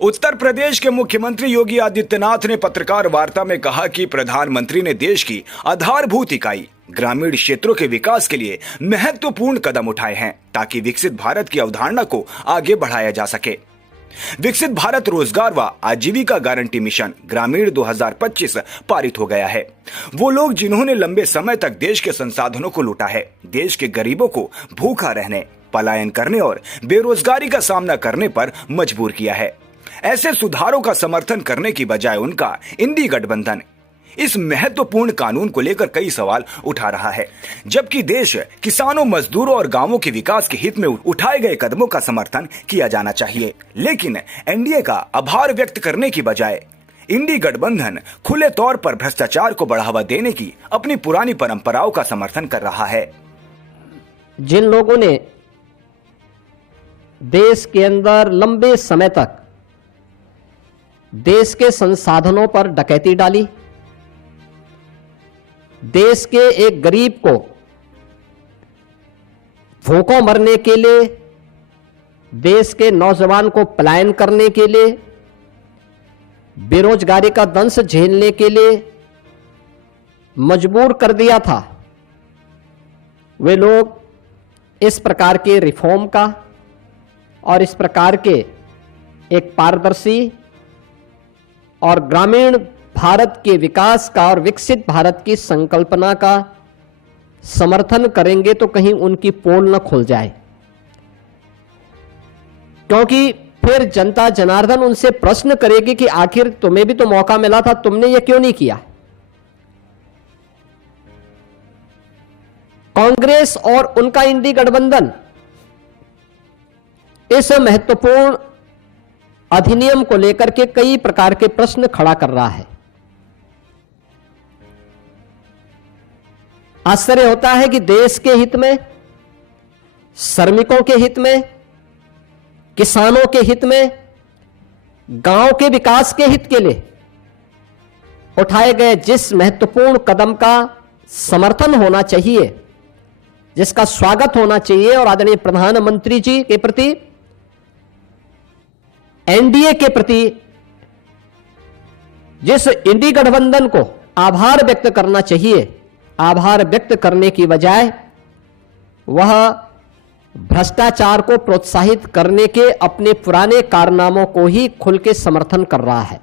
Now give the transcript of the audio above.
उत्तर प्रदेश के मुख्यमंत्री योगी आदित्यनाथ ने पत्रकार वार्ता में कहा कि प्रधानमंत्री ने देश की आधारभूत इकाई ग्रामीण क्षेत्रों के विकास के लिए महत्वपूर्ण कदम उठाए हैं ताकि विकसित भारत की अवधारणा को आगे बढ़ाया जा सके। विकसित भारत रोजगार व आजीविका गारंटी मिशन ग्रामीण 2025 पारित हो गया है। वो लोग जिन्होंने लंबे समय तक देश के संसाधनों को लूटा है, देश के गरीबों को भूखा रहने, पलायन करने और बेरोजगारी का सामना करने पर मजबूर किया है। ऐसे सुधारों का समर्थन करने की बजाय उनका इंडी गठबंधन इस महत्वपूर्ण कानून को लेकर कई सवाल उठा रहा है, जबकि देश किसानों, मजदूरों और गांवों के विकास के हित में उठाए गए कदमों का समर्थन किया जाना चाहिए। लेकिन एनडीए का आभार व्यक्त करने की बजाय इंडी गठबंधन खुले तौर पर भ्रष्टाचार को बढ़ावा देने की अपनी पुरानी परंपराओं का समर्थन कर रहा है। जिन लोगों ने देश के अंदर लंबे समय तक देश के संसाधनों पर डकैती डाली, देश के एक गरीब को भूखों मरने के लिए, देश के नौजवान को पलायन करने के लिए, बेरोजगारी का दंश झेलने के लिए मजबूर कर दिया था, वे लोग इस प्रकार के रिफॉर्म का और इस प्रकार के एक पारदर्शी और ग्रामीण भारत के विकास का और विकसित भारत की संकल्पना का समर्थन करेंगे तो कहीं उनकी पोल न खुल जाए, क्योंकि फिर जनता जनार्दन उनसे प्रश्न करेगी कि आखिर तुम्हें भी तो मौका मिला था, तुमने ये क्यों नहीं किया। कांग्रेस और उनका इंडी गठबंधन इस महत्वपूर्ण अधिनियम को लेकर के कई प्रकार के प्रश्न खड़ा कर रहा है। आश्चर्य होता है कि देश के हित में, श्रमिकों के हित में, किसानों के हित में, गांव के विकास के हित के लिए उठाए गए जिस महत्वपूर्ण कदम का समर्थन होना चाहिए, जिसका स्वागत होना चाहिए और आदरणीय प्रधानमंत्री जी के प्रति, एनडीए के प्रति जिस इंडी गठबंधन को आभार व्यक्त करना चाहिए, आभार व्यक्त करने की बजाय वह भ्रष्टाचार को प्रोत्साहित करने के अपने पुराने कारनामों को ही खुल के समर्थन कर रहा है।